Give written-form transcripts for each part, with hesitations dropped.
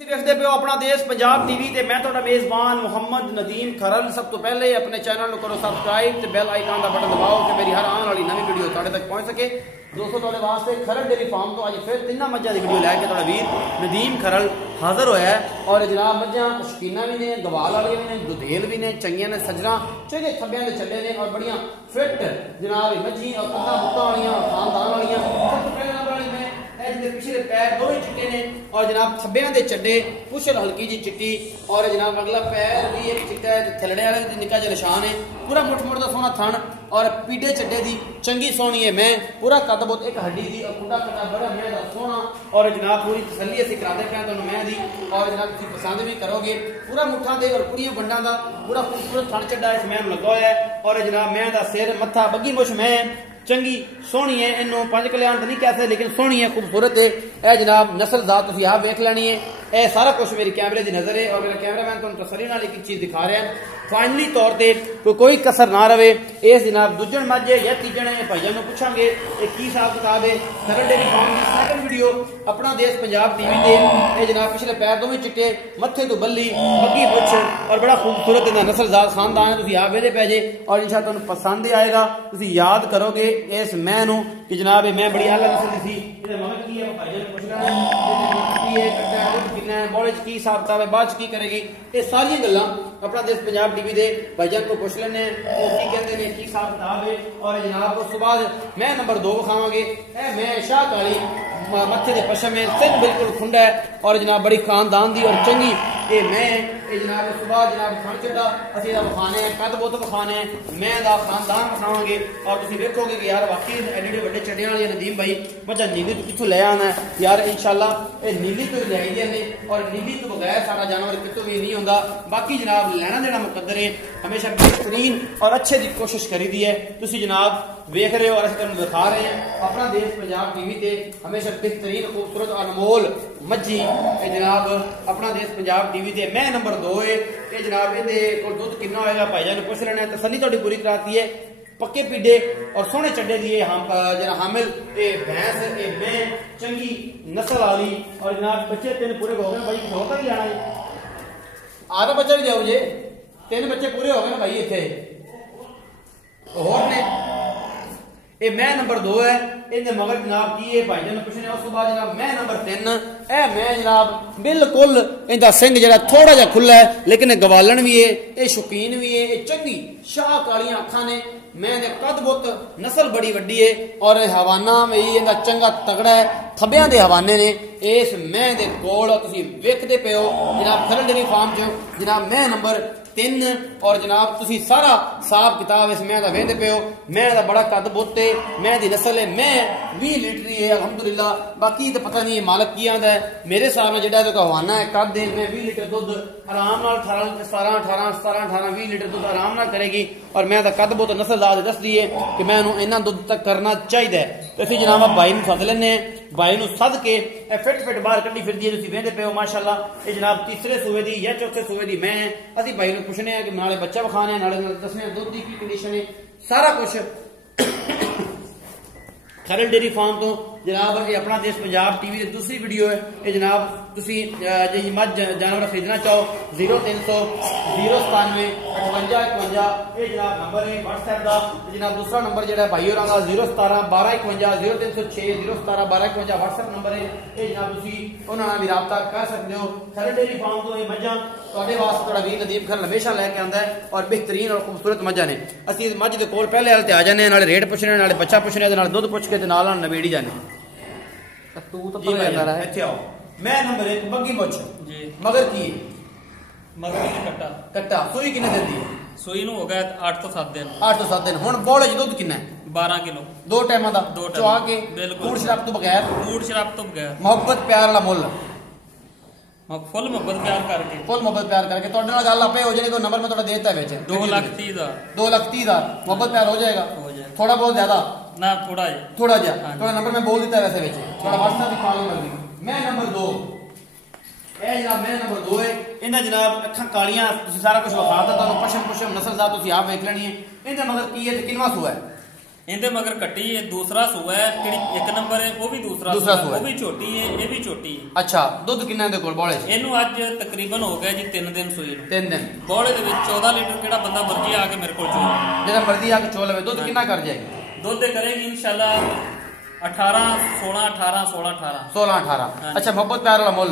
देखते पे अपना देश पंजाब टीवी ते मैं तुहाडा मेजबान मुहम्मद नदीम खरल। सब तो पहले अपने चैनल करो सबसक्राइब ते बेल आइकन का बटन दबाओ कि मेरी हर आने वाली नवी वीडियो तुहाडे तक पहुंच सके। दोस्तों तुहाडे वास्ते खरल डेयरी फार्म तो अज फिर तिना मज्झां दी वीडियो लैके तुहाडा वीर नदीम खरल हाजिर होया है। और जनाब मज्झां शकीना भी ने, गवाल वाली भी ने, दुधेल भी ने, चंगियां ने, सजरा चंगे थब्बियां दे चले ने और बड़ियां फिट जनाब मज्झी और कदा बुत्ता वालियां खानदान वालियां। सब तो पहले नंबर वाली मैं पिछले पैर दो ही चिट्टे ने और जनाब थब्बियां दे चड्डे पुछल हल्की जी चिट्टी और जनाब अगला पैर भी एक चिट्टा है, थलड़े वाले निक्का जिहा निशान है। पूरा मुठ दा सोहना थन और पीडे चड्डे दी चंगी सोहनी है। मैं पूरा कद बहुत एक हड्डी दी और कुंडा कटा बड़ा मैं दा सोहना और जनाब पूरी तसल्ली असीं करांदे पे तुहानूं मैं दी और जनाब तुसीं पसंद भी करोगे। पूरा मुठा दे और पूरी बंडा दा पूरा खूबसूरत थन चड्डा इस मैं लगा होया है। और जनाब मैं दा सिर मत्था बग्गी मुछ मैं चंगी सोहनी है। इनू पंज कल्याण तो नहीं कह सकते लेकिन सोहनी है, खूबसूरत है। यह जनाब नस्ल दा तुसीं आप वेख लैनी है। यह सारा कुछ मेरी कैमरे की नजर है और मेरा कैमरामैन तुहानूं तसल्ली नाल एक चीज दिखा रहा है। फाइनली तौर पर कोई कसर ना रहे। इस जनाब दूजन मझ है या तीजन है भाइयों को पूछांगे की हिसाब किताब है। खरल डेयरी फार्म की सैकंड वीडियो अपना देश पंजाब टीवी ते ये जनाब पिछले पैर दोवें चिट्टे मत्थे तो बल्ली बग्गी पुछ और बड़ा खूबसूरत इहदा नस्लदार खानदान है। तुसीं आप वेदे पै जे और इंशाअल्लाह तुहानूं पसंद ही आएगा। तुसीं याद करोगे इस मैं नूं कि जनाब मैं बड़ी आला नस्ल दी सी। इहदा मगर की है भाइयों ने पुछना है बॉले की हिसाब किताब है बाद की करेगी। ये सारी गल्लां अपना देश पंजाब टीवी दे भाईजान को पुछ लेने की कहते हैं की हिसाब किताब है। और जनाब उस बाद मैं नंबर 2 खावांगे। मैं शाह काली मत्थे दे पशम है, सिर बिल्कुल खुंडा है और जनाब बड़ी खानदान दी और चंगी ये मैं ये जनाब उस बाद जनाब खण चड्डा असीं दा विखाने कद बुत विखाने मैं दा खानदान विखावांगे। और तुसीं वेखोगे कि यार वाकई एडे वड्डे चड्डियां वाली नदीम भाई मझा नीली तो कित्थों ले आना है यार। इंशाअल्लाह ये नीली तो ले आईदे ने और नीली तो बगैर सारा जानवर कितों भी नहीं होंदा। बाकी जनाब लेना देना मुकद्दर है, हमेशा बेहतरीन और अच्छे की कोशिश करी दी है। तुसीं जनाब वेख रहे हो और तुहानूं दिखा रहे हैं अपना देश पंजाब टीवी ते हमेशा बेहतरीन खूबसूरत अनमोल मज्जी जनाब अपना देश पंजाब टीवी ते मैं नंबर 2 है। ये जनाब इहदे कोल दुध कितना होएगा भाईजान ने पुछ लेना है। तसल्ली तुहाडी पूरी कराती है। पक्के पीडे और सोहने चड्डे दी जरा हामिल भैंस मैं चंगी नस्ल वाली और जनाब बच्चे 3 पूरे हो गए भाई होता भी जाना है आधा बच्चा भी जाओ जे 3 बच्चे पूरे हो गए ना भाई इत्थे होर ने। ये मैं नंबर 2 है। इहदे मगर जनाब की है भाईजान ने पुछने। उस बाद जनाब मैं नंबर 3 ए मैं जनाब बिल्कुल इहदा सिंह जरा थोड़ा जा खुला है लेकिन गवालन भी है, ये शौकीन भी है, ये चंगी शाह कालियां अखां ने। मैं दे कद बुत नस्ल बड़ी वड्डी है और हवाना भी इहदा चंगा तगड़ा है। थब्बियां दे हवाने ने इस मैं दे कोल तुसीं वेखदे पे हो जनाब खरल डेयरी फार्म च जनाब मैं नंबर 3 और जनाब तुसीं सारा हिसाब किताब इस मैं दा वेंदे पे हो। मैं दा बड़ा कद बुत है, मैं दी नस्ल है, मैं 20 लीटर है अलहमदुलिल्लाह। बाकी तो पता नहीं मालक की आंदा है मेरे हिसाब नाल जेड़ा तो हवाना है कद दे मैं 20 लीटर दुध आराम नाल 17 18 20 लीटर दुध आराम नाल करेगी। और मैं दा कद बुत नस्लदार दसदी है कि मैं इन्हूं इन्ना दुध तक करना चाहिए। तो असीं जनाब भाई नूं सद लैने भाई नूं सद के फिट बाहर कड्डी फिरदी है। तुसीं वेंदे पे हो माशाअल्लाह। ये जनाब तीसरे सूबे दी या चौथे सूबे दी मैं असीं भाई नूं पुछने हैं कि नाले बच्चा विखाने नाले दसने दुध की कंडीशन है सारा कुछ खरल डेयरी फार्म तो जनाब ये अपना देश पंजाब टीवी की दूसरी वीडियो है। ये जनाब तुसीं जे मझ जानवर खरीदना चाहो 0300 097 58 51 ये जनाब नंबर है व्हाट्सएप का। जनाब दूसरा नंबर जो भाई होरां दा 017 12 51 0306 017 12 51 व्हाट्सएप नंबर है। ये जनाब तुसीं उन्हां नाल भी राबता कर सकते हो। खरल डेयरी फार्म तो ये मझां तुहाडे वास्ते तुहाडा वीर नदीम खरल हमेशा लैके आंदा है और बेहतरीन और खूबसूरत मझां ने। असीं मझ दे कोल पहले वाले ते आ जाने नाले रेट पुछने नाले बच्चा पुछने नाले दुध पुछ के नाल नवेड़ी जाने। तू तो जी इत्थे आओ। मैं नंबर 1 बग्गी मुछ जी मगर की मगर कट्टा कट्टा सूई किने देंदी है? सूई नु हो गया 8 तो 7 दिन 8 तो 7 दिन। हुण बोले दुध कितना है? 12 किलो 2 टाइमां दा चवा के बिल्कुल कूड़ शराब तो बगैर कूड़ शराब तो बगैर मोहब्बत प्यार वाला मुੱਲ फुल मोहब्बत प्यार करके फुल मोहब्बत प्यार करके तुहाडे नाल गल आपे हो जानी। कोई नंबर मैं तुहाडा देता है विच 2,30,000 2,30,000 मोहब्बत प्यार हो जाएगा थोड़ा बहुत ज्यादा ना थोड़ा जा थोड़ा नंबर मैं बोल दिता है वैसे विच थोड़ा व्हाट्सएप भी फॉलो कर दी। मैं नंबर 2 ए जनाब मैं नंबर 2 है। इन्हें जनाब अखां कालियां तुसीं सारा कुछ विखाता तुहानूं पशम नस्लदार तुसीं आप वेख लेनी है। इहदे मगर की है ते किनवां सूआ है? ਇਹਦੇ ਮਗਰ ਕੱਟੀ ਹੈ, ਦੂਸਰਾ ਸੂਆ ਹੈ, ਜਿਹੜੀ 1 ਨੰਬਰ ਹੈ ਉਹ ਵੀ ਦੂਸਰਾ ਸੂਆ ਹੈ, ਉਹ ਵੀ ਛੋਟੀ ਹੈ, ਇਹ ਵੀ ਛੋਟੀ ਹੈ। ਅੱਛਾ, ਦੁੱਧ ਕਿੰਨਾ ਇਹਦੇ ਕੋਲ ਬੋਲੇ 'ਚ? ਇਹਨੂੰ ਅੱਜ ਤਕਰੀਬਨ ਹੋ ਗਿਆ ਜੀ 3 ਦਿਨ ਸੂਏ ਨੂੰ। 3 ਦਿਨ। ਬੋਲੇ ਦੇ ਵਿੱਚ 14 ਲੀਟਰ ਕਿਹੜਾ ਬੰਦਾ ਮਰਜ਼ੀ ਆ ਕੇ ਮੇਰੇ ਕੋਲ ਚੋ, ਜਿਹੜਾ ਮਰਜ਼ੀ ਆ ਕੇ ਚੋ ਲਵੇ। ਦੁੱਧ ਕਿੰਨਾ ਕਰ ਜਾਏਗੀ? ਦੁੱਧ ਦੇ ਕਰੇਗੀ ਇਨਸ਼ਾਅੱਲਾ 18 16 18 16 18 16 18। अच्छा, मोहब्बत प्यार वाला मुल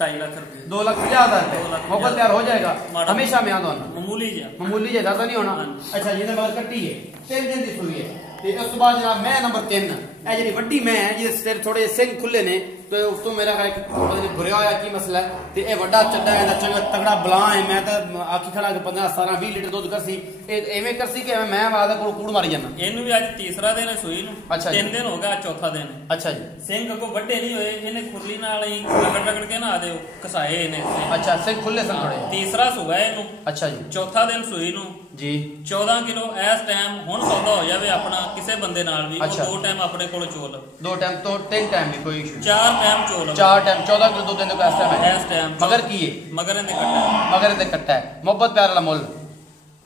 2.5 लाख रुपये, 2,50,000 रुपए। मोहब्बत प्यार हो जाएगा हमेशा में आंदा मामूली जा मामूली ज्यादा नहीं होना। अच्छा, ਜਿਹਦੇ ਮਗਰ ਕੱਟੀ ਹੈ 3 ਦਿਨ ਦੀ ਸੂਈ ਹੈ ਤੇ ਉਸ ਤੋਂ ਬਾਅਦ ਜਨਾਬ ਮੈਂ ਨੰਬਰ 3, ਇਹ ਜਿਹੜੀ ਵੱਡੀ ਮੈਂ ਹੈ ਜਿਹਦੇ ਸਿਰ ਥੋੜੇ ਸਿੰਘ ਖੁੱਲੇ ਨੇ ਤੇ ਉਸ ਤੋਂ ਮੇਰਾ ਇੱਕ ਪਤਾ ਨਹੀਂ ਭੁਰਿਆ ਹੋਇਆ ਕੀ ਮਸਲਾ ਹੈ ਤੇ ਇਹ ਵੱਡਾ ਚੱਡਾ ਹੈ, ਚੰਗਾ ਤਗੜਾ ਬਲਾਂ ਹੈ। ਮੈਂ ਤਾਂ ਆਖੀ ਖੜਾ ਕਿ 15 17 20 ਲੀਟਰ ਦੁੱਧ ਕਰਸੀ। ਇਹ ਐਵੇਂ ਕਰਸੀ ਕਿ ਮੈਂ ਵਾਲਾ ਕੋਲ ਕੂੜ ਮਾਰੀ ਜਾਂਦਾ। ਇਹਨੂੰ ਵੀ ਅੱਜ ਤੀਸਰਾ ਦਿਨ ਹੈ ਸੂਈ ਨੂੰ। 3 ਦਿਨ ਹੋ ਗਿਆ, ਚੌਥਾ ਦਿਨ ਹੈ। ਅੱਛਾ ਜੀ। ਸਿੰਘ ਅੱਗੋਂ ਵੱਡੇ ਨਹੀਂ ਹੋਏ, ਇਹਨੇ ਖੁਰਲੀ ਨਾਲ ਹੀ ਰਗੜ ਕੇ ਨਾ ਆਦੇ ਕਸਾਏ ਇਹਨੇ। ਅੱਛਾ, ਸਿੰਘ ਖੁੱਲੇ ਸਨ ਥੋੜੇ। ਤੀਸਰਾ ਸੂਆ ਇਹਨੂੰ। ਅੱਛਾ ਜੀ। ਚੌਥਾ ਦਿਨ ਸੂਈ ਨੂੰ ਜੀ। 14 ਕਿਲੋ ਇਸ ਟਾਈਮ ਹੁਣ ਸੌਦਾ ਹੋ ਜਾਵੇ ਆਪਣਾ ਕਿਸੇ ਬੰਦੇ ਨਾਲ ਵੀ, ਉਹ 2 ਟਾਈਮ ਆਪਣੇ ਕੋਲ ਚੋਲ, 2 ਟਾਈਮ ਤੋਂ 3 ਟਾਈਮ ਵੀ ਕੋਈ ਇਸ਼ੂ, 4 ਟਾਈਮ ਚੋਲ, 4 ਟਾਈਮ 14 ਕਿਲੋ ਦੁੱਧ ਦੇ ਇਸ ਟਾਈਮ ਹੈ। ਇਸ ਟਾਈਮ ਮਗਰ ਕੀ ਹੈ? ਮਗਰ ਇਹਨੇ ਕੱਟਾ, ਮਗਰ ਇਹਦੇ ਕੱਟਾ ਹੈ। ਮੁਹੱਬਤ ਪਿਆਰ ਵਾਲਾ ਮੁੱਲ,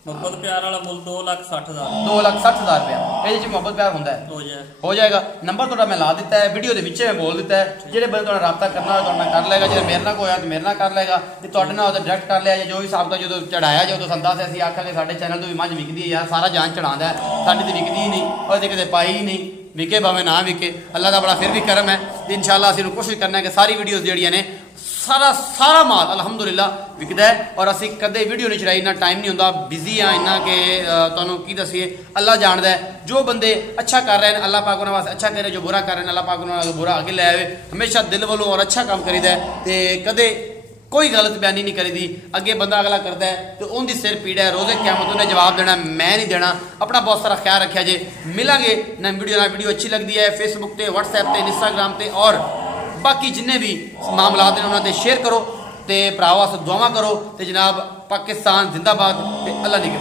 ਮੁਹੱਬਤ ਪਿਆਰ ਵਾਲਾ ਮੁੱਲ 2,60,000 2,60,000 ਰੁਪਇਆ। ਇਹਦੇ ਚ ਮੁਹੱਬਤ ਪਿਆਰ ਹੁੰਦਾ ਹੈ, ਹੋ ਜਾਏਗਾ। ਨੰਬਰ ਤੁਹਾਡਾ ਮੈਂ ਲਾ ਦਿੱਤਾ ਹੈ, ਵੀਡੀਓ ਦੇ ਵਿੱਚ ਮੈਂ ਬੋਲ ਦਿੱਤਾ ਹੈ। ਜਿਹੜੇ ਬੰਦੇ ਤੁਹਾਡਾ ਰਾਬਤਾ ਕਰਨਾ ਹੋਇਆ ਤੁਹਾਡੇ ਨਾਲ ਕਰ ਲਏਗਾ, ਜਿਹੜਾ ਮੇਰੇ ਨਾਲ ਕੋਈ ਹੋਇਆ ਤਾਂ ਮੇਰੇ ਨਾਲ ਕਰ ਲਏਗਾ, ਤੇ ਤੁਹਾਡੇ ਨਾਲ ਉਹਦਾ ਡਾਇਰੈਕਟ ਕਰ ਲਿਆ। ਜੋ ਵੀ ਹਿਸਾਬ ਦਾ ਜਦੋਂ ਚੜਾਇਆ ਜਦੋਂ ਸੰਦਾ ਸੀ ਅਸੀਂ ਆਖਾਂਗੇ ਸਾਡੇ ਚੈਨਲ ਤੋਂ ਵੀ ਮੱਝ ਵਿਕਦੀ ਹੈ ਯਾਰ, ਸਾਰਾ ਜਾਨ ਚੜਾਉਂਦਾ ਹੈ, ਸਾਡੀ ਤੇ ਵਿਕਦੀ ਹੀ ਨਹੀਂ, ਉਹਦੇ ਕਿਤੇ ਪਾਈ ਹੀ ਨਹੀਂ, ਵਿਕੇ ਭਾਵੇਂ ਨਾ ਵਿਕੇ, ਅੱਲਾ ਦਾ ਬੜਾ ਫਿਰ ਵੀ ਕਰਮ ਹੈ। ਤੇ ਇਨਸ਼ਾਅੱਲਾ ਅਸੀਂ ਕੋਸ਼ਿਸ਼ ਕਰਨਾ ਹੈ ਕਿ ਸਾਰੀ ਵੀਡੀਓਜ਼ ਜਿਹੜੀਆਂ ਨੇ ਸਾਰਾ ਮਾਲ ਅਲਹਮਦੁਲਿਲਾ ਵਿਕਦਾ ਹੈ। ਔਰ ਅਸੀਂ ਕਦੇ ਵੀਡੀਓ ਨਹੀਂ ਚੜਾਈ, ਨਾ ਟਾਈਮ ਨਹੀਂ ਹੁੰਦਾ, ਬਿਜ਼ੀ ਆ ਇੰਨਾ ਕਿ ਤੁਹਾਨੂੰ ਕੀ ਦੱਸੀਏ, ਅੱਲਾ ਜਾਣਦਾ ਹੈ। ਜੋ ਬੰਦੇ ਅੱਛਾ ਕਰ ਰਹੇ ਨੇ ਅੱਲਾ ਪਾਕ ਉਹਨਾਂ ਵਾਸਤੇ ਅੱਛਾ ਕਰੇ, ਜੋ ਬੁਰਾ ਕਰ ਰਹੇ ਨੇ ਅੱਲਾ ਪਾਕ ਉਹਨਾਂ ਵਾਸਤੇ ਬੁਰਾ ਅੱਗੇ ਲੈ ਆਵੇ। ਹਮੇਸ਼ਾ ਦਿਲ ਵੱਲੋਂ ਔਰ ਅੱਛਾ ਕੰਮ ਕਰੀਦਾ ਹੈ ਤੇ ਕਦੇ ਕੋਈ ਗਲਤ ਬਿਆਨੀ नहीं करी दी। अगे बंदा अगला करता है तो उनकी सिर पीड़ा है, रोजे क़यामत उन्हें जवाब देना, मैं नहीं देना। अपना बहुत सारा ख्याल रखा जे। मिलांगे ना वीडियो अच्छी लगती है फेसबुक ते, व्हाट्सएप ते, इंस्टाग्राम ते और बाकी जिन्ने भी मामलात ने उन्होंने शेयर करो तो भरा वास्ते दुआवां करो। तो जनाब पाकिस्तान जिंदाबाद, अल्लाह निगरान।